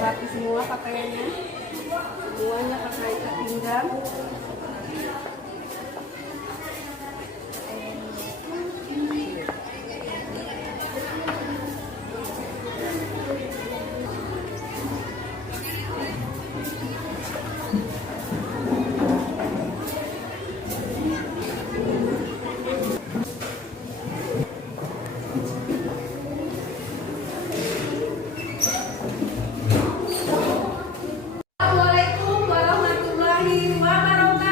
rapi semua pakaiannya, semuanya pakai ikat pinggang. Assalamualaikum warahmatullahi wabarakatuh.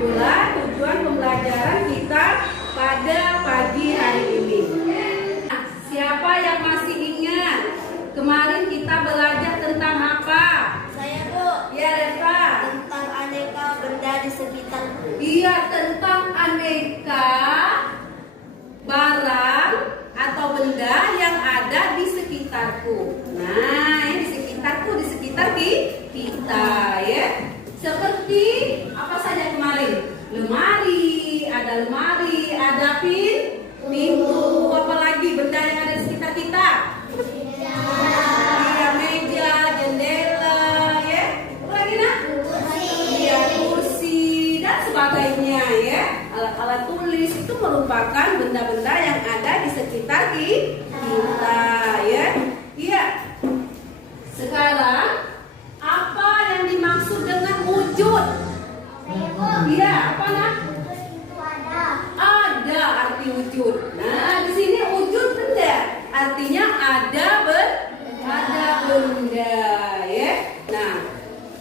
itulah tujuan pembelajaran kita pada pagi hari ini. Nah, siapa yang masih ingat kemarin kita belajar tentang apa? Saya, Bu. Ya, Reva. Tentang aneka benda di sekitar. Iya, tentang aneka barang atau benda yang ada di sekitarku. Nah, di sekitarku, di sekitar kita ya. Seperti apa saja kemarin? Lemari, ada pintu, apalagi benda yang ada di sekitar kita? Iya, meja, jendela, ya. Apa lagi nak? Iya, kursi dan sebagainya ya. Alat-alat tulis itu merupakan benda-benda yang ada di sekitar kita ya. Iya. Sekarang apa yang dimaksud dengan wujud? Iya, apa nak? Ada arti wujud. Nah, di sini wujud benda. Artinya ada benda ya. Nah,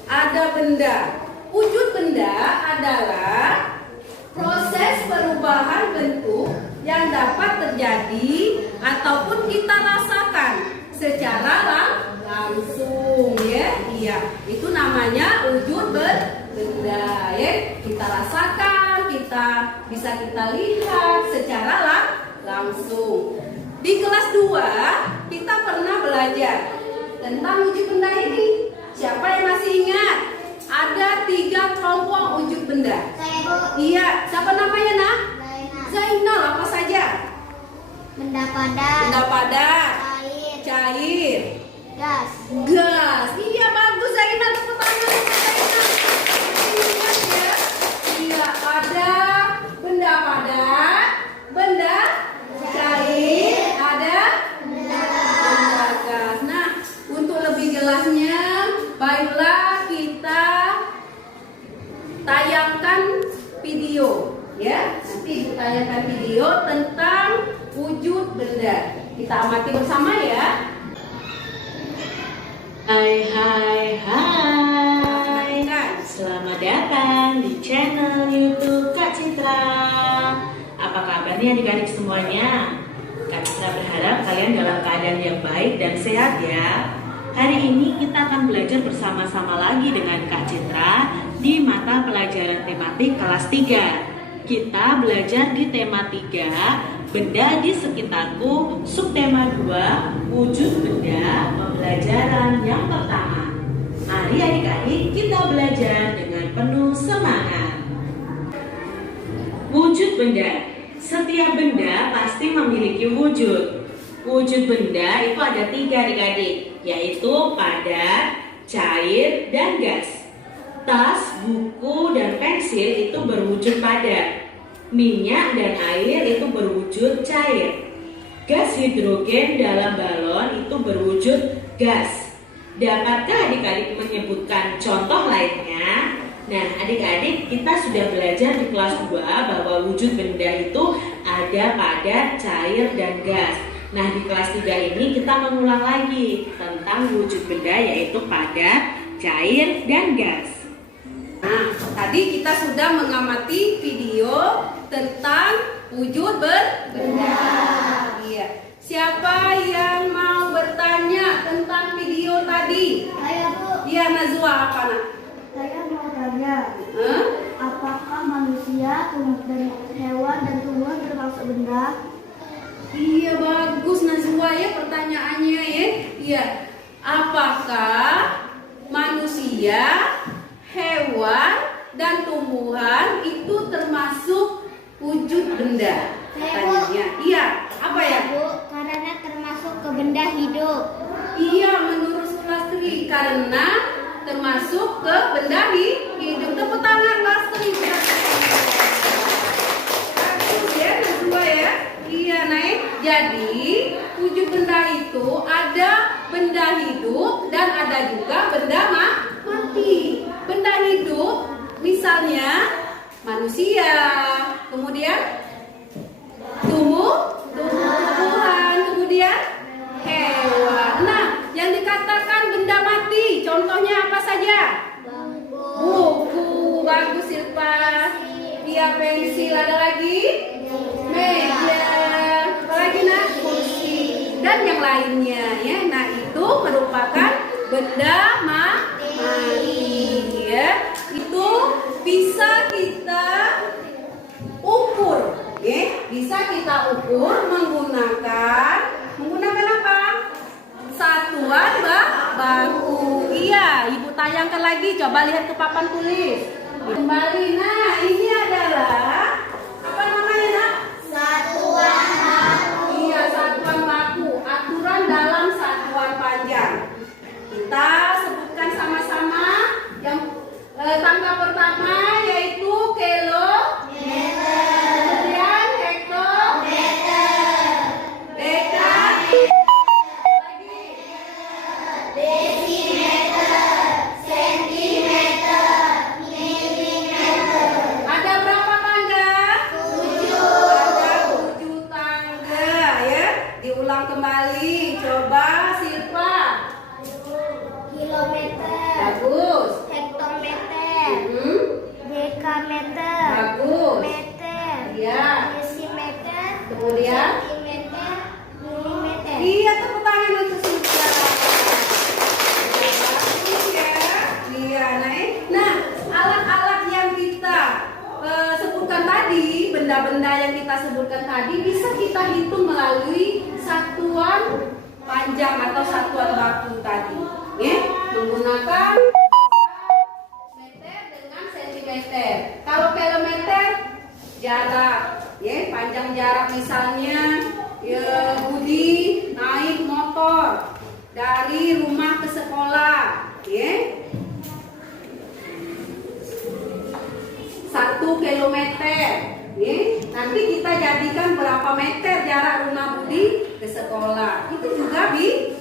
ada benda. Wujud benda adalah proses perubahan bentuk yang dapat terjadi ataupun kita rasakan secara langsung ya. Iya, itu namanya wujud benda ya. Kita rasakan, bisa kita lihat secara langsung. Di kelas 2 kita pernah belajar tentang wujud benda ini. Siapa yang masih ingat? Ada 3 kelompok wujud benda. Saya, Bu. Iya, siapa namanya nak? Zainal. Zainal, apa saja? Benda padat. Benda padat, Cair. cair, Gas. gas. Iya, bagus Zainal, tepuk tangan untuk Zainal. Ingat ya. Iya, ada benda padat, benda cair, ada benda gas. Nah, untuk lebih jelasnya, baiklah kita tayangkan video ya. Nanti tayangkan video tentang wujud benda. Kita amati bersama ya. Hai. Selamat datang di channel YouTube Kak Citra. Apa kabarnya adik-adik semuanya? Kak Citra berharap kalian dalam keadaan yang baik dan sehat ya. Hari ini kita akan belajar bersama-sama lagi dengan Kak Citra di mata pelajaran tematik kelas 3. Kita belajar di tema 3, benda di sekitarku, subtema 2, wujud benda, pembelajaran yang pertama. Mari adik-adik kita belajar dengan penuh semangat. Wujud benda. Setiap benda pasti memiliki wujud. Wujud benda itu ada 3 adik-adik, yaitu padat, cair, dan gas. Tas, buku, dan pensil itu berwujud padat. Minyak dan air itu berwujud cair. Gas hidrogen dalam balon itu berwujud gas. Dapatkah adik-adik menyebutkan contoh lainnya? Nah, adik-adik kita sudah belajar di kelas 2 bahwa wujud benda itu ada padat, cair, dan gas. Nah, di kelas 3 ini kita mengulang lagi tentang wujud benda yaitu padat, cair, dan gas. Nah, tadi kita sudah mengamati video tentang wujud benda. Iya. Siapa yang mau bertanya tentang video tadi? Saya, Bu. Iya, Nazwa, apa nak? Saya mau tanya, Hah? apakah manusia, dan hewan dan tumbuhan termasuk benda? Iya, bagus Nazwa ya pertanyaannya ya. Iya. Apakah manusia, hewan, dan tumbuhan itu termasuk wujud benda? Tanya. Iya. Apa ya? Bu, karena termasuk ke benda hidup. Iya, menurut Lastri karena termasuk ke benda hidup. Tepuk tangan Lastri. Bagus ya, Nazwa ya. Iya, naik. Jadi wujud benda itu ada benda hidup dan ada juga benda mati. Benda hidup misalnya manusia, kemudian tumbuhan, kemudian hewan. Nah, yang dikatakan benda mati, contohnya apa saja? Buku, bagus Silpa. bisa kita ukur menggunakan apa? Satuan baku. Iya, Ibu tayangkan lagi. Coba lihat ke papan tulis. Kembali. Nah, ini adalah apa namanya, Nak? Satuan baku. Iya, satuan baku. Aturan dalam satuan panjang. Kita sebutkan sama-sama. Yang tangga pertama yaitu kilometer. Kemudian hektometer. Deka. Lagi. Desimeter, sentimeter, milimeter. Ada berapa tangga? 7. Ada 7 tangga ya. Diulang kembali. Coba Silva. Kilometer, Bagus. hektometer, Hmm, dekameter, bagus. meter, Iya. desimeter, Kemudian? sentimeter, milimeter. Iya, tepuk tangan untuk Silva. Bagus ya. Iya, nah, alat-alat yang kita sebutkan tadi, benda-benda yang kita sebutkan tadi bisa kita hitung melalui satuan panjang atau satuan baku tadi. Ya, menggunakan meter dengan sentimeter. Kalau kilometer jarak, ya, panjang jarak misalnya ya, Budi naik motor dari rumah ke sekolah, ya. 1 kilometer. Ya. Nanti kita jadikan berapa meter jarak rumah Budi ke sekolah. Itu juga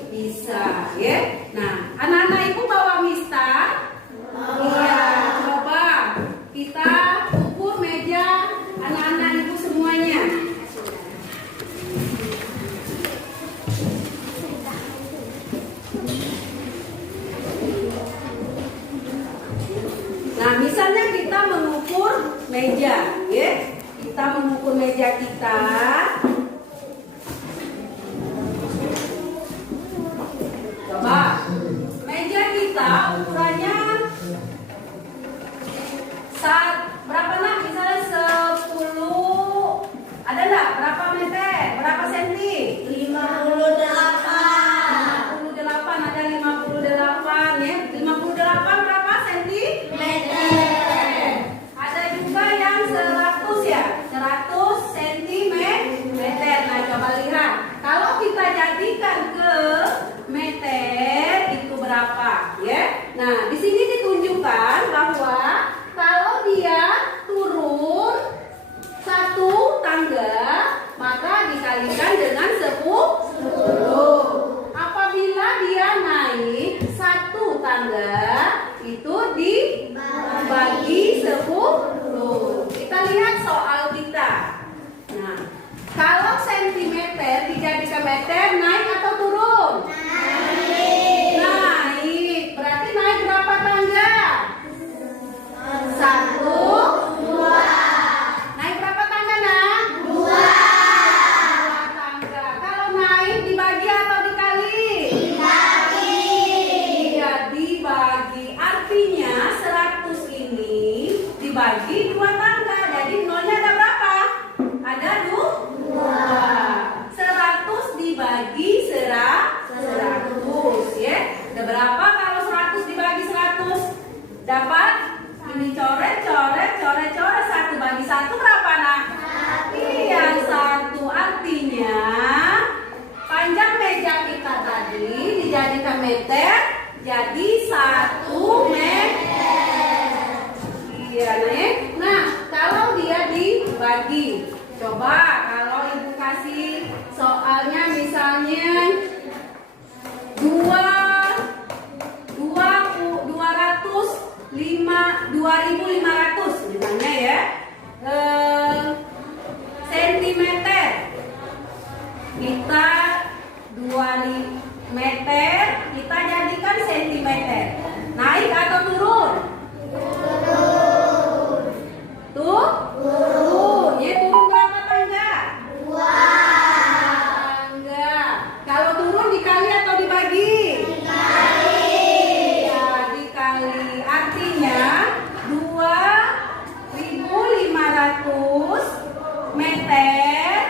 bisa, ya. Nah, anak-anak ibu bawa mistar. Iya, coba kita ukur meja anak-anak ibu semuanya. Nah, misalnya kita mengukur meja, ya. Kita mengukur meja kita. Coba, meja kita ukurannya berapa, Nak? Misalnya 10, ada nggak? Berapa meter? Berapa senti? 58. 58, ada 58 ya. 58 berapa senti? Meter. Ada juga yang 100 ya. 100 sentimeter. Nah, coba lihat. Kalau kita jadikan ke meter itu berapa ya? Nah, di sini ditunjukkan bahwa kalau dia turun 1 tangga, maka dikalikan dengan 10. Apabila dia naik 1 tangga, itu dibagi 10. Kita lihat soal kita. Nah, kalau sentimeter dijadikan meter, naik atau turun? Naik. Berarti naik berapa tangga? 1, 2. Naik berapa tangga, Nak? 2 tangga. Kalau naik dibagi atau dikali? Dibagi. Iya, dibagi. Artinya 100 ini dibagi 2 tangga. Jadi nolnya ada berapa? Ada 2. 100 dibagi 100 ya. Ada berapa kalau 100 dibagi 100? Dapat ini coret, 1 bagi 1 berapa, Nak? Iya, 1. Artinya panjang meja kita tadi dijadikan meter jadi 1 meter. Iya, Nek. Nah, kalau dia dibagi, coba kalau ibu kasih soalnya misalnya 2.500 misalnya ya, sentimeter. Kita 2 meter kita jadikan sentimeter. Naik atau turun? Tuh? Turun. Ya, turun berapa tangga? 2. Tangga. Kalau turun dikali atau dibagi? Ya, dikali. Artinya 2.500 meter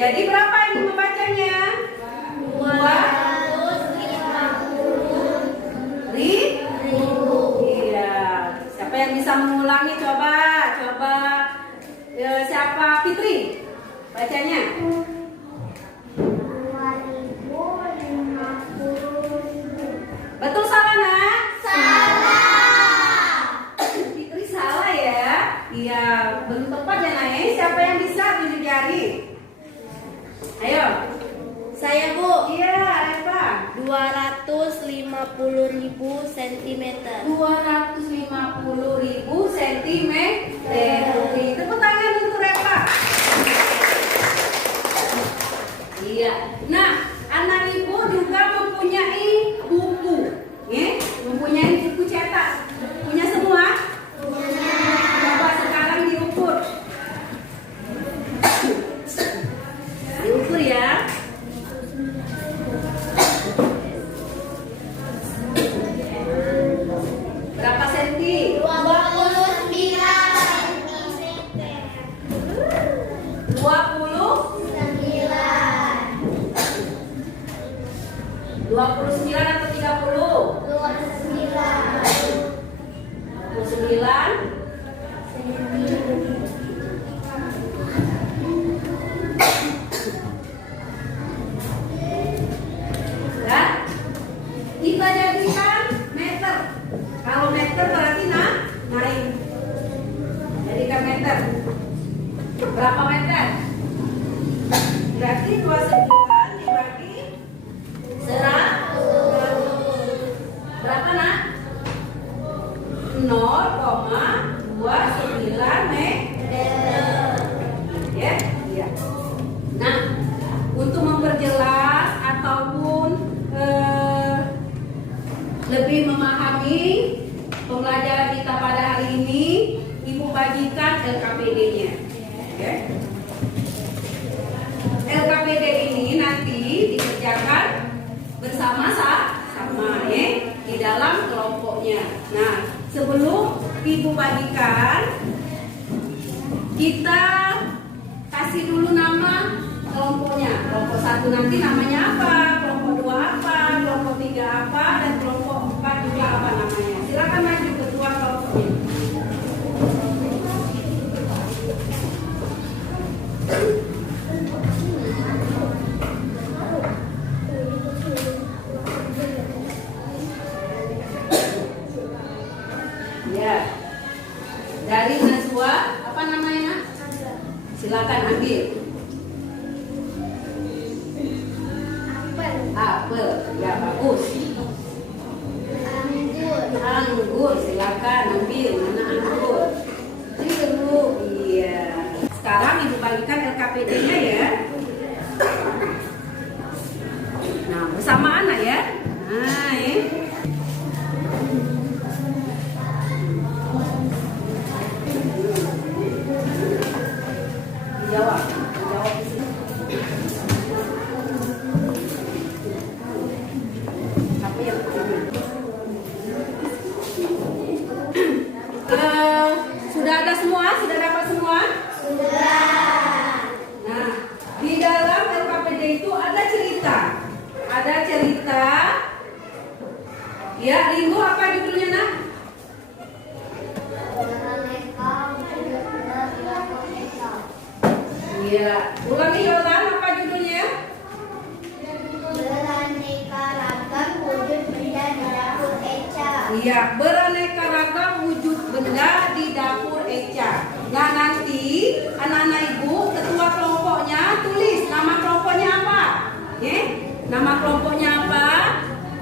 Jadi berapa ini membacanya? 250 Iya. Siapa yang bisa mengulangi? Coba. Siapa? Fitri. Bacanya. 2050. Betul salah, Nak? Salah. Fitri salah ya? Iya, belum tepat ya, Nak. Siapa yang bisa tunjuk jari? Ayo. Saya, Bu. Iya, Reva. 250.000 cm. 250.000 cm. Tepuk tangan untuk Reva. Iya. Nah, anak ibu juga mempunyai buku, mempunyai buku cetak. Punya semua? Punya. Coba sekarang diukur. Diukur ya. Berapa senti? 29 cm. 29 atau 30? 29 ya. Kita jadikan meter. Kalau meter berarti naik. Jadikan meter. Berapa meter? Berarti 29 dibagi 100. Berapa, Nak? 0,29 meter. Ya, iya. Nah, untuk memperjelas ataupun lebih memahami pembelajaran kita pada hari ini, Ibu bagikan LKPD-nya. Ya. LKPD ini nanti dikerjakan bersama-sama ya, di dalam kelompoknya. Nah, sebelum Ibu bagikan, kita kasih dulu nama kelompoknya. Kelompok 1 nanti namanya apa, kelompok 2 apa, kelompok 3 apa, dan kelompok 4 juga apa namanya. Silakan maju ketua kelompoknya. Ya. Dari Najwa, apa namanya, Nak? Silakan ambil. Apel. Ya, bagus. Anggur, silakan ambil. Mana anggur? Ini dulu. Iya. Sekarang Ibu bagikan LKPD-nya ya. Nah, bersamaan lah ya. Nah, ya. Jawab di sini. Apa yang sudah ada semua? Sudah dapat semua? Sudah. Nah, di dalam LKPD itu ada cerita. Ada cerita. Ya, Ringo apa judulnya, Nak? Iya. Ulangi, Yolan, apa judulnya? Beraneka ragam wujud benda di dapur Eca. Iya, beraneka ragam wujud benda di dapur Eca. Nah, nanti anak-anak ibu, ketua kelompoknya tulis nama kelompoknya apa? Nama kelompoknya apa?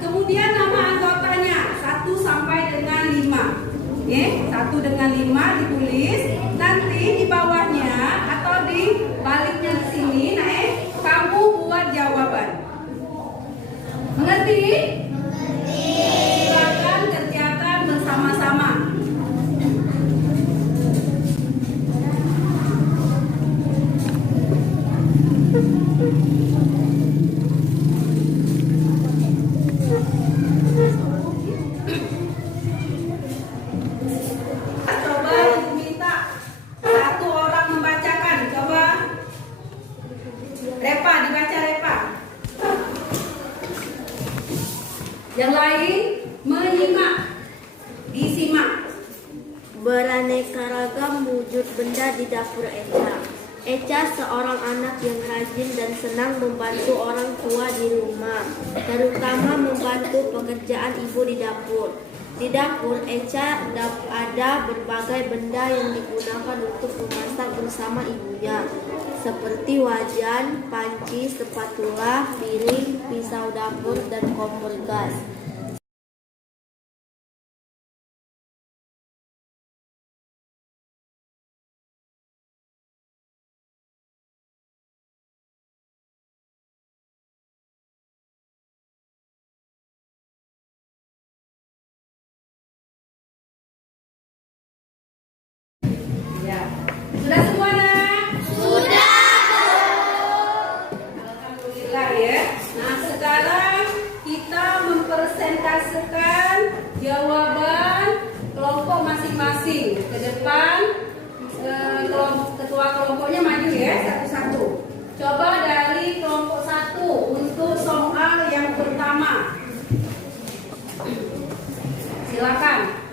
Kemudian nama anggotanya 1 sampai dengan 5. 1 dengan 5 ditulis. Nanti di bawahnya atau di baliknya di sini, kamu buat jawaban. Mengerti? Silakan kerjakan bersama-sama. Coba Ibu minta 1 orang membacakan. Coba. Repa, dibaca Repa. Yang lain menyimak, disimak. Beraneka ragam wujud benda di dapur Eca. Eca seorang anak yang rajin dan senang membantu orang tua di rumah, terutama membantu pekerjaan ibu di dapur. Di dapur Eca ada berbagai benda yang digunakan untuk memasak bersama ibunya, seperti wajan, panci, spatula, piring, pisau dapur, dan kompor gas. Ya. Sudah semua nak? Sudah. Alhamdulillah ya. Nah sekarang kita mempresentasikan jawaban kelompok masing-masing. Ke depan ketua kelompoknya maju ya satu-satu. Coba dari kelompok 1 untuk soal yang pertama. Silakan.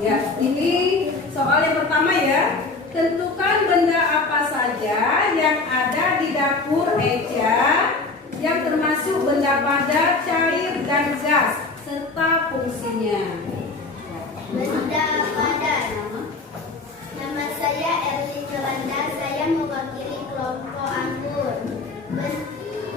Ya, ini soal yang pertama ya. Tentukan benda apa saja yang ada di dapur Eca yang termasuk benda padat, cair, dan gas serta fungsinya. Benda padat. Nama saya Erlin Yolanda, saya mewakili kelompok anggur.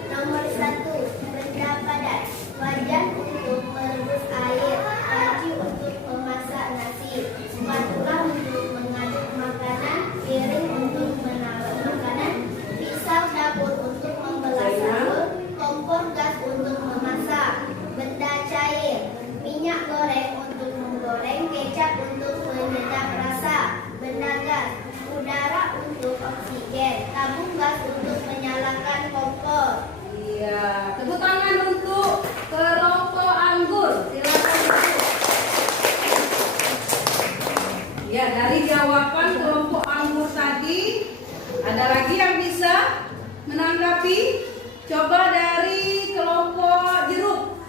Nomor 1, benda padat. Wajan untuk merebus air, panci untuk memasak nasi, spatula untuk mengaduk makanan, piring untuk menaruh makanan, pisau dapur untuk membelah sayur, kompor gas untuk memasak. Benda cair, minyak goreng untuk menggoreng, kecap untuk menyedap rasa. Benda gas, udara untuk oksigen, tabung gas untuk menyalakan kompor. Iya, tepuk tangan untuk kelompok anggur. Silakan. Ya, dari jawaban kelompok anggur tadi, ada lagi yang bisa menanggapi? Coba dari kelompok jeruk.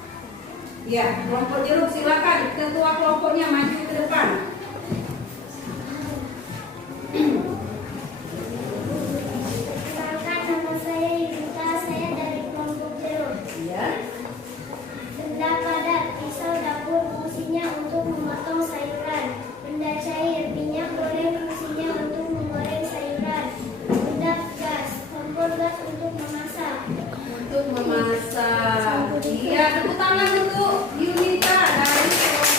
Ya, kelompok jeruk silakan. Ketua kelompoknya maju ke depan. Perkenalkan, nama saya Yuta, saya dari kelompok jeruk. Ya. Benda padat, pisau dapur fungsinya untuk memotong sayuran. Benda cair, minyak goreng fungsinya untuk menggoreng sayuran. Benda gas, kompor gas untuk memasak. Untuk memasak. Iya, tepuk tangan untuk Yunita dari kelompok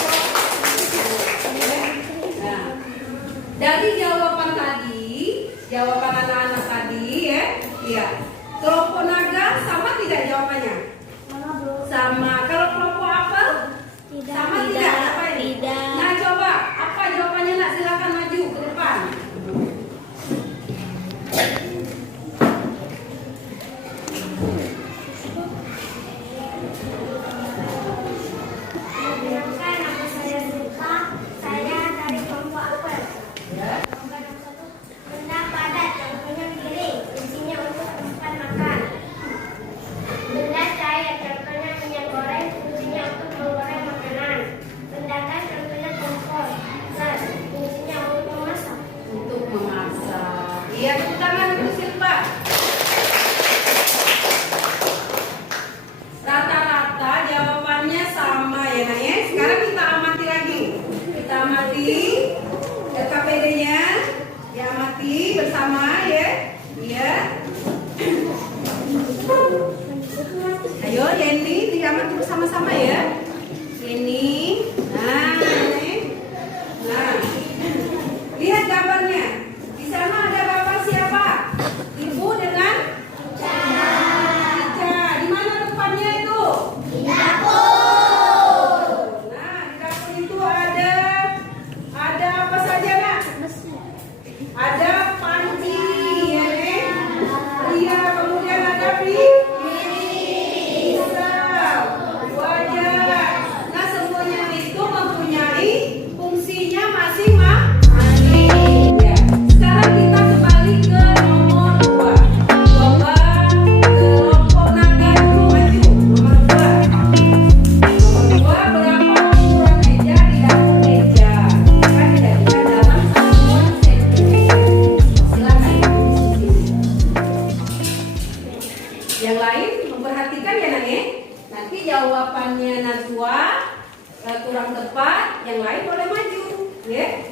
lain boleh maju, ya.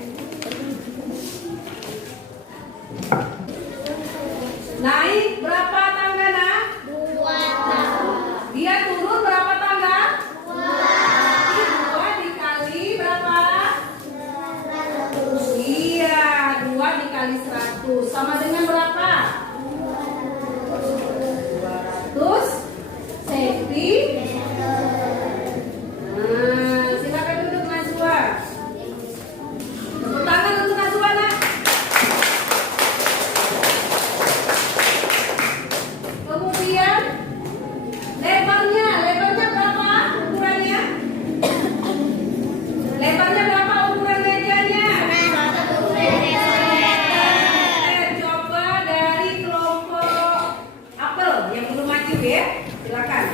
Naik berapa tangga, nak? 2. Dia turun berapa tangga? 2 dikali berapa? 100. Iya, 2 dikali 100 sama dengan berapa? 200 cm. Nah, silakan duduk Najwa. Tepuk tangan untuk Najwa, nak. Kemudian lebarnya berapa ukurannya? Lebarnya berapa ukuran mejanya? 1 meter. Coba dari kelompok apel yang belum maju ya, silakan.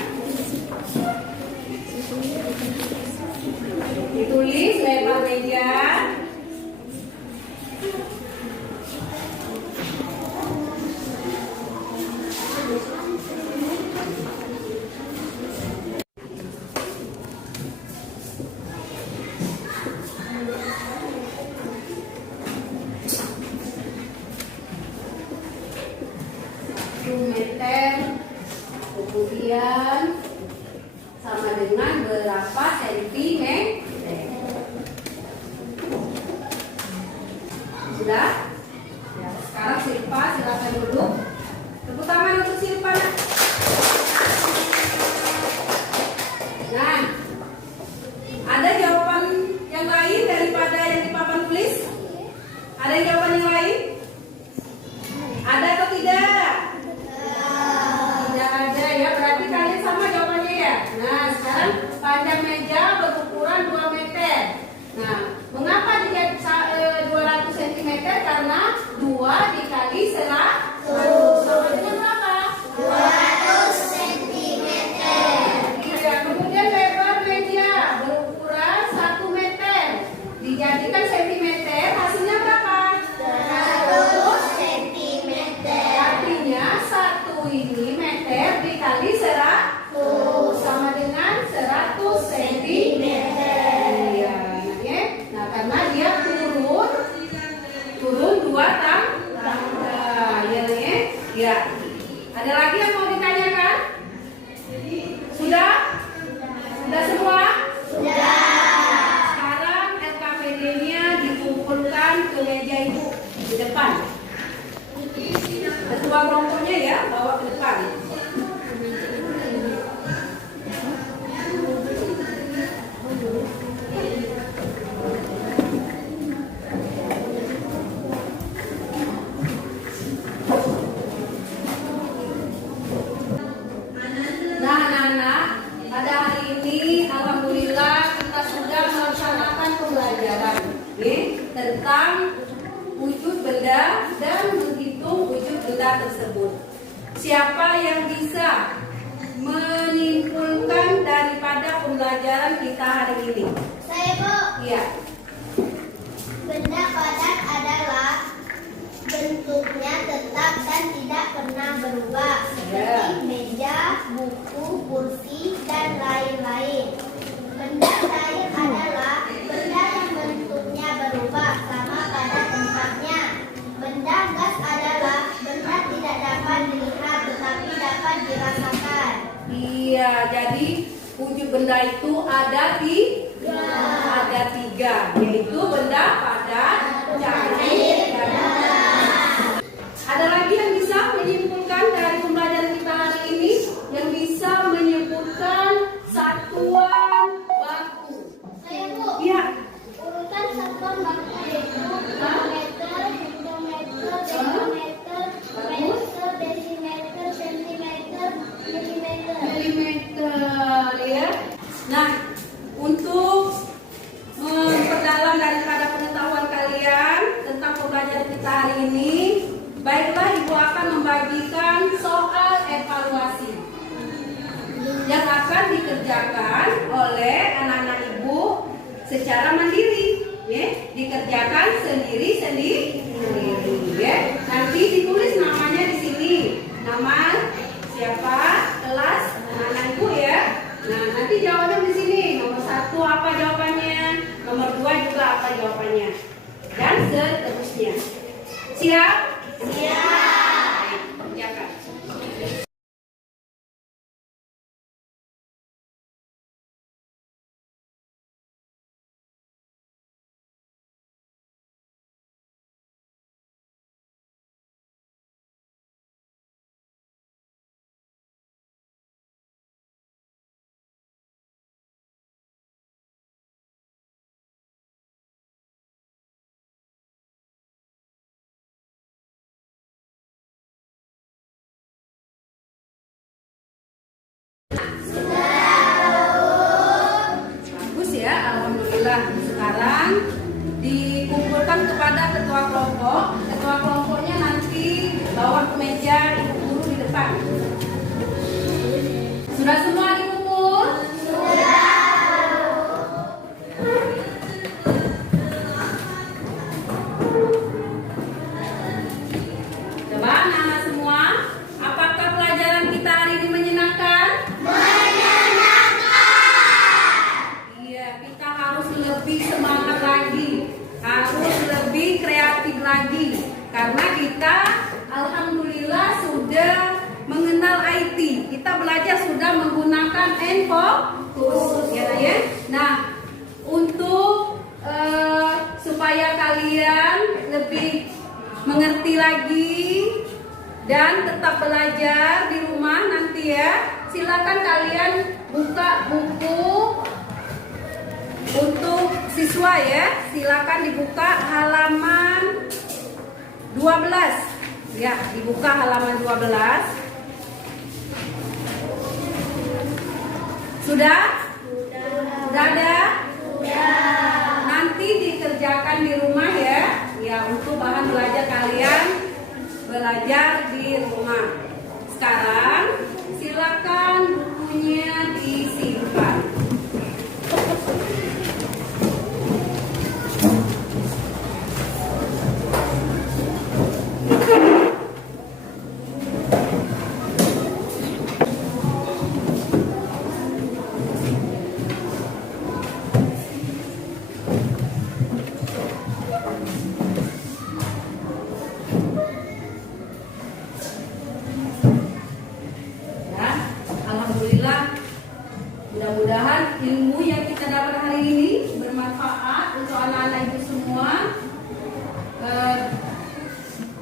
Ditulis lebar meja. Meter, kemudian sama dengan berapa sentimeter? Sudah? Ya, sekarang Silpa silakan duduk. Tepuk tangan untuk Silpa, nak. Nah, ada jawaban yang lain daripada yang di papan tulis? Ada jawaban yang lain? Ada atau tidak? Tidak ada ya, berarti kalian sama jawabannya ya. Nah, sekarang panjang meja berukuran 2 meter. Nah, mengapa dia 200 cm? Karena 2 dikali 100 sama dengan berapa? 200 cm. Iya, kemudian lebar meja berukuran 1 meter. Dijadikan centimeter, hasilnya berapa? 100 cm. Artinya 1 ini meter dikali 100 sama dengan 100 cm. Iya, ya. Nah, karena dia turun 2 tangga. Ya, ya. Ya. Ada lagi yang mau ditanyakan? Sudah? Sudah semua? Sudah. Sekarang LKPD-nya dikumpulkan ke meja ibu di depan. Ketua kelompoknya ya, bawa ke depan. Nah, anak-anak, pada hari ini alhamdulillah kita sudah melaksanakan pembelajaran tentang wujud benda dan menghitung wujud benda tersebut. Siapa yang bisa menyimpulkan daripada pembelajaran kita hari ini? Saya, Bu. Iya. Benda padat adalah bentuknya tetap dan tidak pernah berubah, seperti meja, buku, kursi, dan lain-lain. Benda cair adalah benda yang bentuknya berubah sama pada tempatnya. Benda gas adalah benda tidak dapat dilihat tetapi dapat dirasakan. Iya, jadi wujud benda itu ada tiga, yaitu benda padat, cair, dan gas. Ada lagi yang bisa menyimpulkan dari pembelajaran kita hari ini, yang bisa menyebutkan satuan waktu. Saya, Bu. Iya. Urutan satuan waktu yaitu meter, hektometer, dekimeter, meter, desimeter, sentimeter, milimeter. Milimeter ya. Nah, untuk memperdalam daripada pengetahuan kalian tentang pembelajaran kita hari ini, baiklah Ibu akan membagikan soal evaluasi yang akan dikerjakan oleh anak-anak Ibu secara mandiri, ya, dikerjakan sendiri-sendiri, ya. Nanti ditulis namanya di sini, nama siapa, kelas, anak Ibu ya. Nah, nanti jawabannya di sini. Nomor 1 apa jawabannya? Nomor 2 seterusnya. Siap? Siap. Baik, kerjakan. Bagus ya, alhamdulillah. Sekarang dikumpulkan kepada ketua kelompok. Ketua kelompoknya nanti bawa ke meja ibu guru di depan. Sudah semua dikumpul? Coba nama semua. Apakah pelajaran kita hari ini menyenangkan? Iya, kita harus lebih semangat lagi, harus lebih kreatif lagi, karena kita alhamdulillah sudah mengenal IT. Kita belajar sudah menggunakan Enfocus, ya. Nah, untuk supaya kalian lebih mengerti lagi dan tetap belajar di rumah nanti ya, silakan kalian buka buku untuk siswa ya, silakan dibuka halaman 12 ya, dibuka halaman 12. Sudah? Sudah ada? Nanti dikerjakan di rumah ya, ya untuk bahan belajar kalian belajar di rumah. Sekarang silakan bukunya disimpan. Ya, alhamdulillah. Mudah-mudahan ilmu yang kita dapat hari ini bermanfaat untuk anak-anak ibu semua.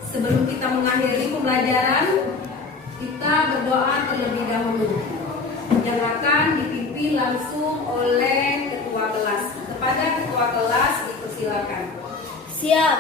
Sebelum kita mengakhiri pembelajaran, kita berdoa terlebih dahulu yang akan dipimpin langsung oleh ketua kelas. Kepada ketua kelas dipersilakan. Siap.